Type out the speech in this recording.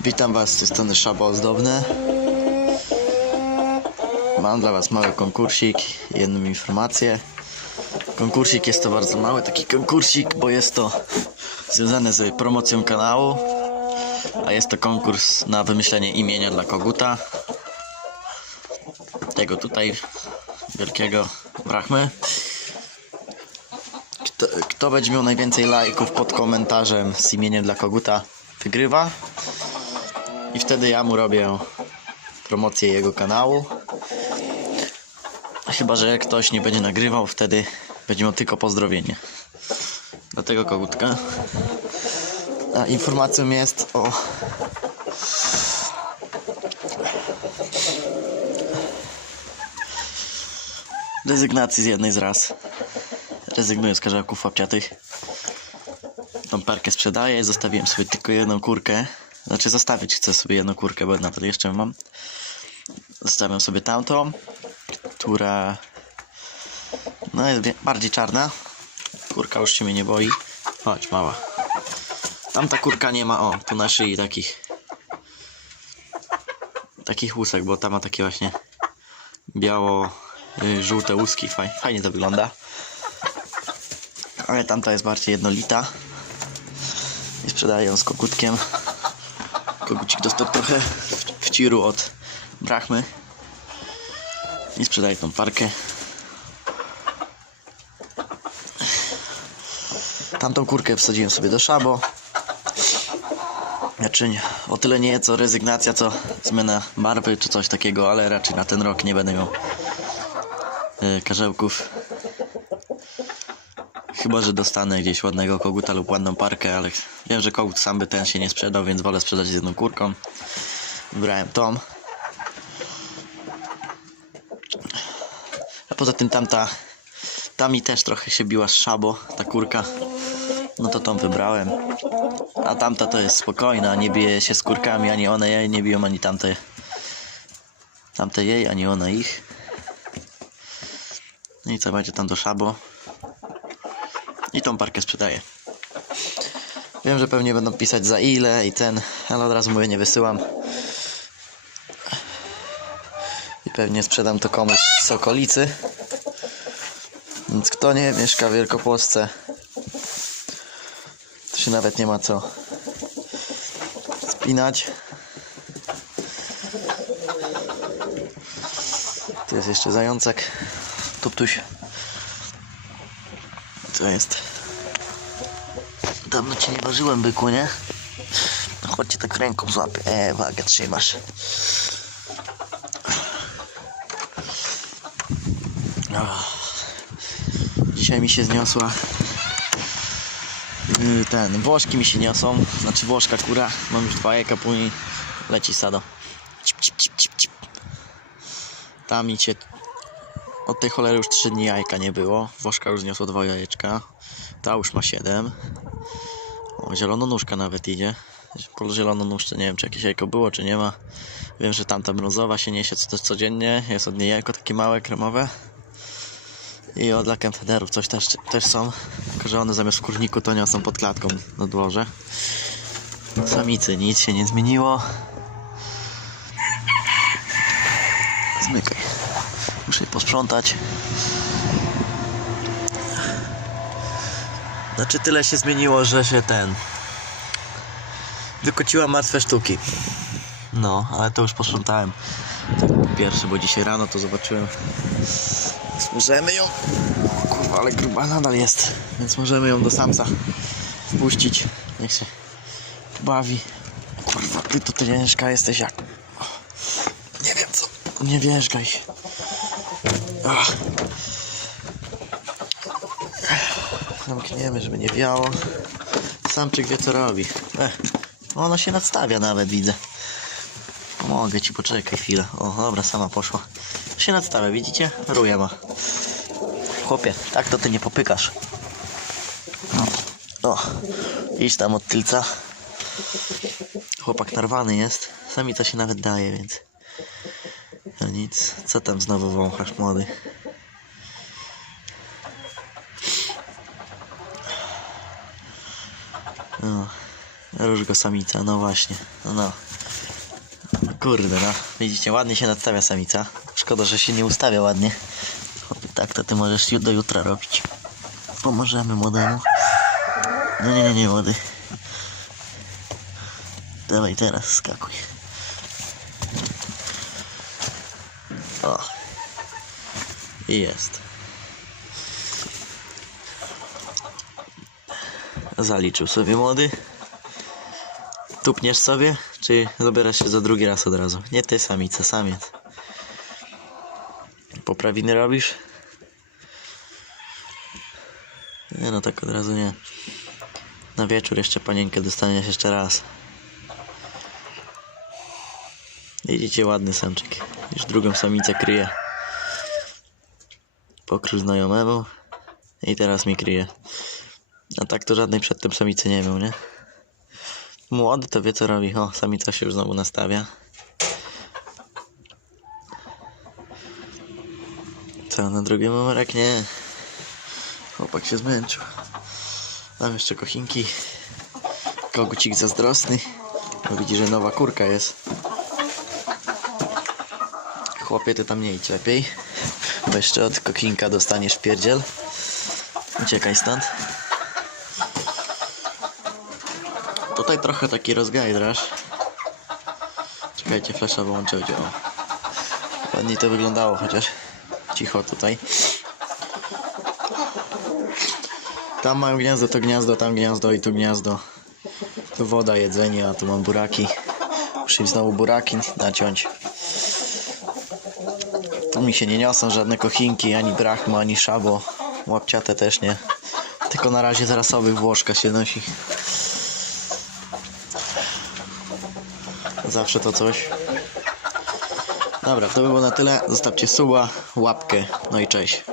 Witam Was z tej strony Szabo Ozdobne. Mam dla Was mały konkursik, jedną informację. Konkursik jest to bardzo mały taki konkursik, bo jest to związane z promocją kanału, a jest to konkurs na wymyślenie imienia dla koguta. Tego tutaj, wielkiego brachmy. Kto, kto będzie miał najwięcej lajków pod komentarzem z imieniem dla koguta, wygrywa. I wtedy ja mu robię promocję jego kanału. Chyba, że ktoś nie będzie nagrywał, wtedy będzie miał tylko pozdrowienie. Do tego kogutka. A informacją jest o rezygnacji z jednej z ras. Rezygnuję z karzełków łapciatych. Tą parkę sprzedaję, zostawiłem sobie tylko jedną kurkę. Znaczy zostawić chcę sobie jedną kurkę, bo nawet jeszcze mam. Zostawiam sobie tamtą, która no jest bardziej czarna. Kurka już się mnie nie boi. Chodź, mała. Tamta kurka nie ma, o, tu na szyi takich takich łusek, bo ta ma takie właśnie biało y, łuski. Fajnie, fajnie to wygląda. Ale tamta jest bardziej jednolita. I sprzedaję ją z kokutkiem. Kogucik dostał trochę wciru od brachmy. I sprzedaję tą parkę. Tamtą kurkę wsadziłem sobie do szabo. Znaczy nie, o tyle nie co rezygnacja, co zmiana barwy czy coś takiego, ale raczej na ten rok nie będę miał e, karzełków. Chyba, że dostanę gdzieś ładnego koguta lub ładną parkę, ale wiem, że kogut sam by ten się nie sprzedał, więc wolę sprzedać z jedną kurką. Wybrałem tą. A poza tym tamta, ta mi też trochę się biła z szabo, ta kurka. No to tą wybrałem. A tamta to jest spokojna, nie bije się z kurkami, ani one jej nie biją, ani tamte. Tamte jej, ani ona ich. No i co będzie tam do szabo. I tą parkę sprzedaję. Wiem, że pewnie będą pisać za ile i ten, ale od razu mówię, nie wysyłam. I pewnie sprzedam to komuś z okolicy. Więc kto nie mieszka w Wielkopolsce, to się nawet nie ma co spinać. Tu jest jeszcze zajączek. Tuptuś. To jest. Dawno cię nie ważyłem, byku, nie? No chodźcie tak ręką złapię. E, wagę trzymasz. O. Dzisiaj mi się zniosła. Yy, Ten, włoszki mi się niosą. Znaczy włoszka kura. Mam już dwa jajka, później leci sado. Cip, cip, cip, cip. Tam cię od tej cholery już 3 dni jajka nie było. Woszka już zniosła dwa jajeczka. Ta już ma 7. O, zielononóżka nawet idzie. Po zielononóżce nie wiem, czy jakieś jajko było, czy nie ma. Wiem, że tamta brązowa się niesie co- też codziennie. Jest od niej jajko takie małe, kremowe. I od Lakenfederów coś też, też są. Tylko, że one zamiast w kurniku to niosą pod klatką na dworze. Samicy nic się nie zmieniło. Zmykaj. Muszę posprzątać. Znaczy tyle się zmieniło, że się ten... Wykociła martwe sztuki. No, ale to już posprzątałem. Tak po pierwsze, bo dzisiaj rano to zobaczyłem. Możemy ją... Kurwa, ale gruba nadal jest. Więc możemy ją do samca wpuścić. Niech się bawi. Kurwa, ty to ciężka jesteś jak... Nie wiem co... Nie wierzgaj się. Ach. Zamkniemy, żeby nie wiało. Samczyk wie co robi. E, ona się nadstawia nawet, widzę. Pomogę ci, poczekaj chwilę. O, dobra, sama poszła. Się nadstawia, widzicie? Ruje ma. Chłopie, tak to ty nie popykasz. O, idź tam od tylca. Chłopak narwany jest. Samica się nawet daje, więc... Nic, co tam znowu wąchasz, młody? No, Różgo samica, no właśnie. No, Kurde, no. Widzicie, ładnie się nadstawia samica. Szkoda, że się nie ustawia ładnie. Tak to ty możesz do jutra robić. Pomożemy młodemu. No nie, nie, nie, młody. Dawaj teraz, skakuj. O. I jest. Zaliczył sobie młody. Tupniesz sobie, czy zabierasz się za drugi raz od razu? Nie ty samica, samiec. Poprawiny robisz? Nie no, tak od razu nie. Na wieczór jeszcze panienkę dostaniesz jeszcze raz. Widzicie, ładny samczyk. Już drugą samicę kryje. Pokrył znajomemu. I teraz mi kryje. A tak to żadnej przedtem samicy nie miał, nie? Młody to wie co robi. O, samica się już znowu nastawia. Co, na drugi numerek? Nie. Chłopak się zmęczył. Mam jeszcze kochinki. Kogucik zazdrosny. Bo widzi, że nowa kurka jest. Chłopie, ty tam nie idź lepiej. Bo jeszcze od kokinka dostaniesz pierdziel. Uciekaj stąd. Tutaj trochę taki rozgajdrasz. Czekajcie, flesza wyłączę działa. Ładniej to wyglądało chociaż. Cicho tutaj. Tam mają gniazdo, to gniazdo, tam gniazdo i tu gniazdo. Tu woda, jedzenie, a tu mam buraki. Muszę znowu buraki naciąć. Tu mi się nie niosą żadne kochinki, ani brachmo, ani szabo. Łapciate też nie. Tylko na razie z rasowych Włoszka się nosi. Zawsze to coś. Dobra, to by było na tyle. Zostawcie suba, łapkę, no i cześć.